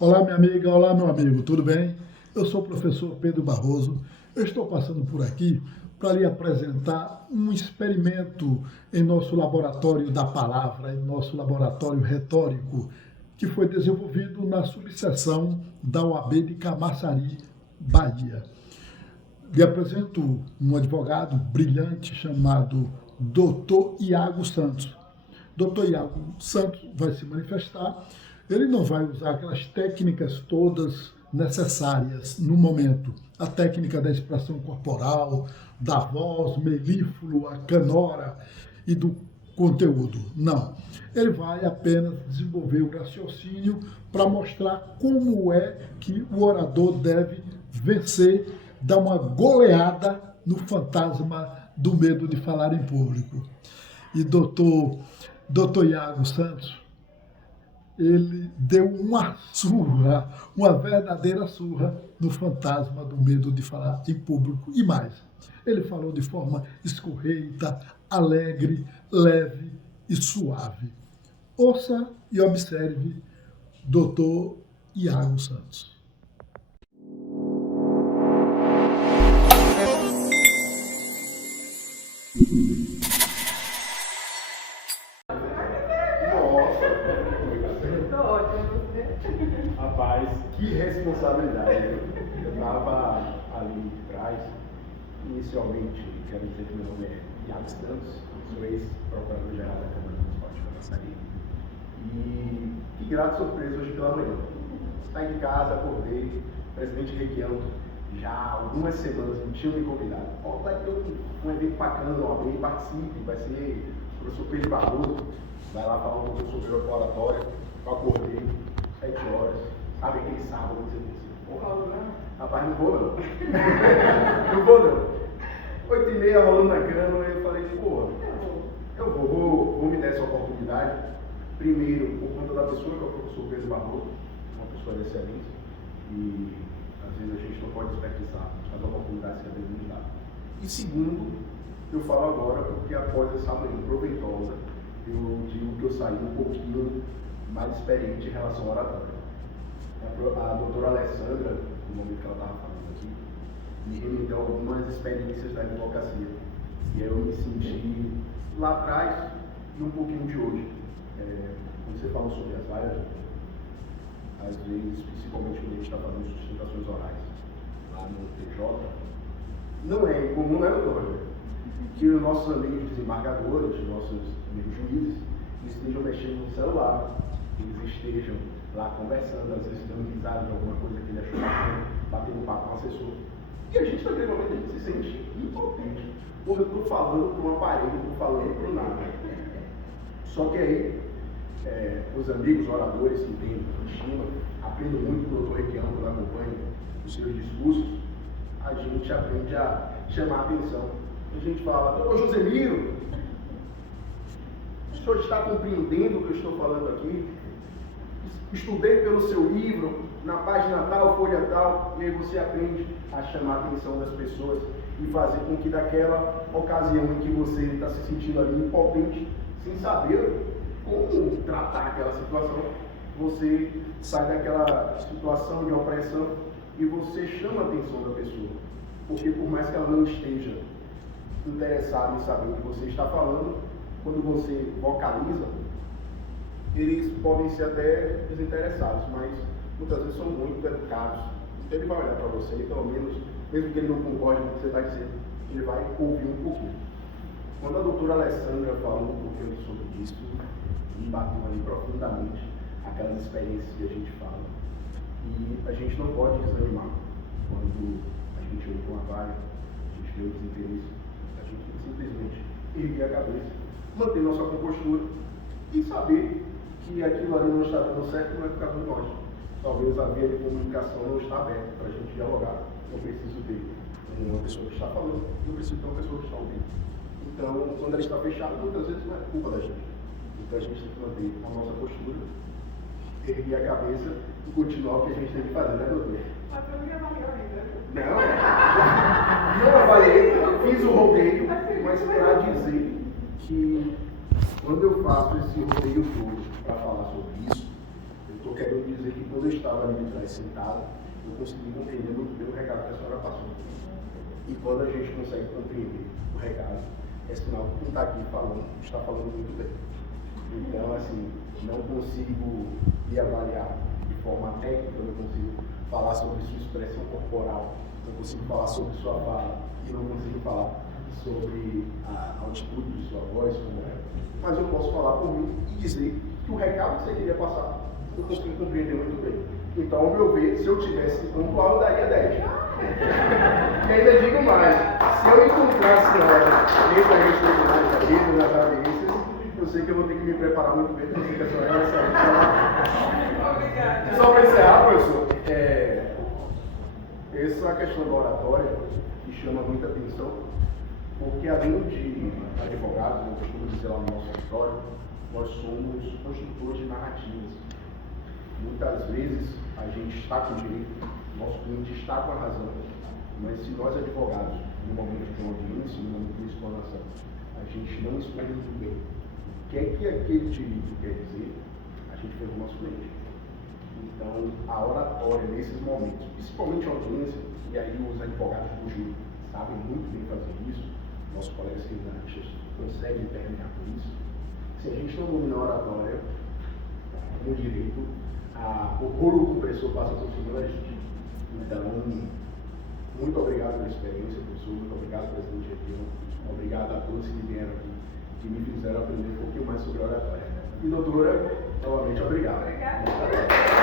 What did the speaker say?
Olá, minha amiga, olá, meu amigo, tudo bem? Eu sou o professor Pedro Barroso. Eu estou passando por aqui para lhe apresentar um experimento em nosso laboratório da palavra, em nosso laboratório retórico, que foi desenvolvido na subseção da OAB de Camaçari, Bahia. Lhe apresento um advogado brilhante chamado Dr. Iago Santos. Dr. Iago Santos vai se manifestar. Ele não vai usar aquelas técnicas todas necessárias no momento. A técnica da expressão corporal, da voz, melíflua, canora e do conteúdo. Não. Ele vai apenas desenvolver o raciocínio para mostrar como é que o orador deve vencer, dar uma goleada no fantasma do medo de falar em público. E doutor Iago Santos, ele deu uma surra, uma verdadeira surra no fantasma do medo de falar em público e mais. Ele falou de forma escorreita, alegre, leve e suave. Ouça e observe Dr. Iago Santos. Rapaz, que responsabilidade. Eu estava ali atrás. Inicialmente, quero dizer que meu nome é Iago Santos, sou ex-procurador-geral da Câmara Municipal de Camaçari. E que grata surpresa hoje pela manhã. Saí de casa, acordei, o presidente Requião já há algumas semanas me tinha me convidado. Ó, vai ter um evento bacana, OAB, participe, vai ser o professor Pedro Barroso, vai lá falar um pouco sobre o oratório. Eu acordei, 7 horas, sabe aquele sábado que você pensa, porra, né? Rapaz, não vou não. Não vou não. 8h30 rolando na cama, eu falei, porra, eu vou me dar essa oportunidade. Primeiro, por conta da pessoa que é o professor Pedro Barroso, uma pessoa de excelência, e às vezes a gente não pode desperdiçar as oportunidades que a Deus nos dá. E segundo, eu falo agora porque após essa manhã proveitosa, eu digo que eu saí um pouquinho mais experiente em relação à oratória. A doutora Alessandra, no momento que ela estava falando aqui, me remeteu algumas experiências da advocacia. E eu me senti lá atrás e um pouquinho de hoje. Quando você falou sobre as vaias, às vezes, principalmente quando a gente está fazendo sustentações orais lá no TJ, não é incomum, né, doutora? Que os nossos amigos desembargadores, nossos amigos juízes, estejam mexendo no celular, eles estejam lá conversando, às vezes dando risada de alguma coisa que ele achou bacana, batendo papo com o assessor. E a gente, naquele momento, a gente se sente impotente. Porra, eu estou falando para um aparelho, estou falando para o nada. Só que aí, os amigos oradores que têm estima, aprendo muito com o doutor Requião, quando acompanho os seus discursos, a gente aprende a chamar a atenção. A gente fala, doutor Josemiro, o senhor está compreendendo o que eu estou falando aqui? Estudei pelo seu livro, na página tal, folha tal, e aí você aprende a chamar a atenção das pessoas e fazer com que daquela ocasião em que você está se sentindo ali impotente, sem saber como tratar aquela situação, você sai daquela situação de opressão e você chama a atenção da pessoa. Porque por mais que ela não esteja interessada em saber o que você está falando, quando você vocaliza, eles podem ser até desinteressados, mas muitas vezes são muito educados. Então ele vai olhar para você, pelo menos, mesmo que ele não concorde com o que você está dizendo, ele vai ouvir um pouquinho. Quando a doutora Alessandra falou um pouquinho sobre isso, me bateu ali profundamente aquelas experiências que a gente fala. E a gente não pode desanimar quando a gente ouve uma vaga, a gente vê o desinteresse, a gente simplesmente erguer a cabeça, manter nossa compostura e saber que aquilo ali não está dando certo, não é por causa de nós. Talvez a via de comunicação não está aberta para a gente dialogar. Eu preciso ter uma pessoa que está falando, eu preciso ter uma pessoa que está ouvindo. Então, quando ela está fechada, muitas vezes não é culpa da gente. Então a gente tem que manter a nossa postura, erguer a cabeça e continuar o que a gente tem que fazer, né, doutor? Mas eu não avaliou ainda. Não avaliei, fiz o roteiro, mas para dizer que quando eu faço esse roteiro todo para falar sobre isso, eu estou quero dizer que quando eu estava ali atrás sentado, eu consegui compreender muito bem o recado que a senhora passou. E quando a gente consegue compreender o recado, é sinal que quem está aqui falando, está falando muito bem. Então, assim, não consigo lhe avaliar de forma técnica, não consigo falar sobre sua expressão corporal, não consigo falar sobre sua fala e não consigo falar sobre a altitude de sua voz, como é. Mas eu posso falar por mim e dizer que o recado que você queria passar, eu consigo compreender muito bem. Então, ao meu ver, se eu tivesse pontual, eu daria 10. E ainda digo mais, se eu encontrar a senhora dentro da rede nas audiências, eu sei que eu vou ter que me preparar muito bem para essa senhora vai sair. Obrigada. Só para encerrar, professor, essa questão da oratória que chama muita atenção, porque além de advogados, eu costumo dizer lá no nosso escritório, nós somos construtores de narrativas. Muitas vezes a gente está com o direito, nosso cliente está com a razão, mas se nós advogados, no momento de uma audiência, no momento de explanação, a gente não expõe muito bem o que é que aquele direito quer dizer, a gente pega o nosso cliente. Então, a oratória nesses momentos, principalmente a audiência, e aí os advogados do júri sabem muito bem fazer isso, nossos colegas criminalistas conseguem permear por isso. Se a gente não domina a oratória, no direito, o rolo compressor passa por cima da gente. Então, muito obrigado pela experiência, professor, muito obrigado, presidente Requião, obrigado a todos que vieram aqui, que me fizeram aprender um pouquinho mais sobre a oratória. E doutora, novamente, obrigado. Obrigada.